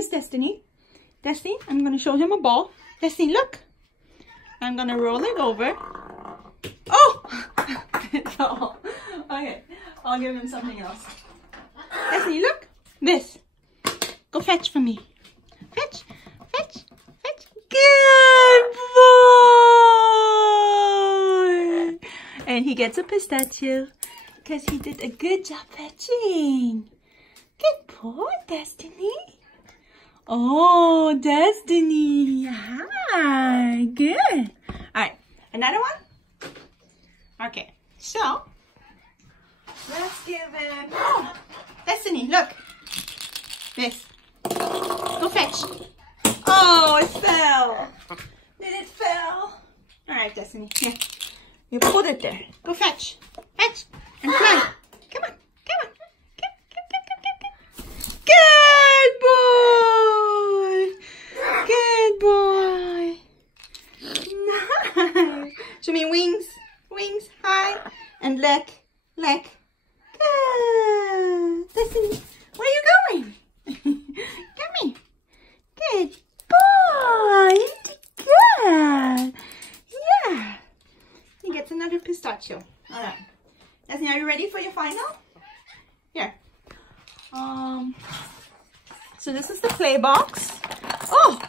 Here's Destiny. Destiny, I'm going to show him a ball. Destiny, look. I'm going to roll it over. Oh! No. Okay, I'll give him something else. Destiny, look. This. Go fetch for me. Fetch, fetch, fetch. Good boy! And he gets a pistachio because he did a good job fetching. Good boy, Destiny. Oh, Destiny. Hi. Good. Alright, another one? Okay, so let's give him. Oh, Destiny, look. This. Go fetch. Oh, it fell. Did it fell? Alright, Destiny. Here. You put it there. Go fetch. Fetch. And play. Come on. Come on. Come. Good boy. Good boy. Nice. Show me wings. Wings. High. And leg. Leg. Good. Destiny, where are you going? Come here. Good boy. You did good. Yeah. He gets another pistachio. Alright. Destiny, are you ready for your final? Here. So this is the play box. Oh,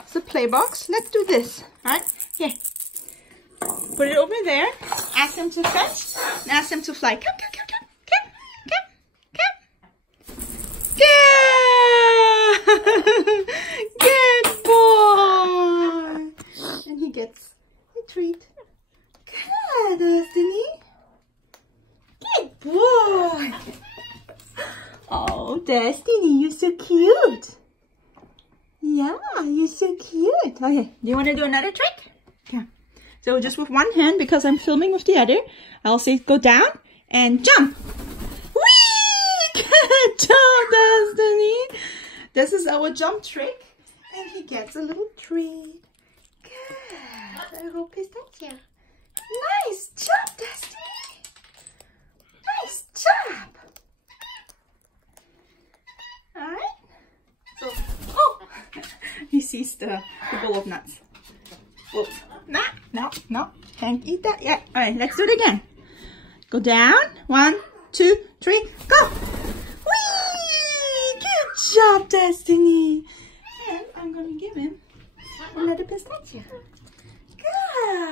it's the play box. Let's do this. Alright. Here. Put it over there. Ask him to fetch. And ask him to fly. Come, come, come, come. Good boy. And he gets a treat. Good, Destiny. Good boy. Oh, Destiny, you're so cute. Yeah, you're so cute. Okay, do you want to do another trick? Yeah. So just with one hand, because I'm filming with the other, I'll say go down and jump. Good job, Destiny. This is our jump trick. And he gets a little treat. Good. A little pistachio. Nice job, Destiny. Nice job. Alright. So, oh. He sees the bowl of nuts. Whoa. Nah, no, no. Can't eat that yet. Alright, let's do it again. Go down. 1, 2, 3, go. Good job, Destiny. And I'm going to give him another pistachio. Good.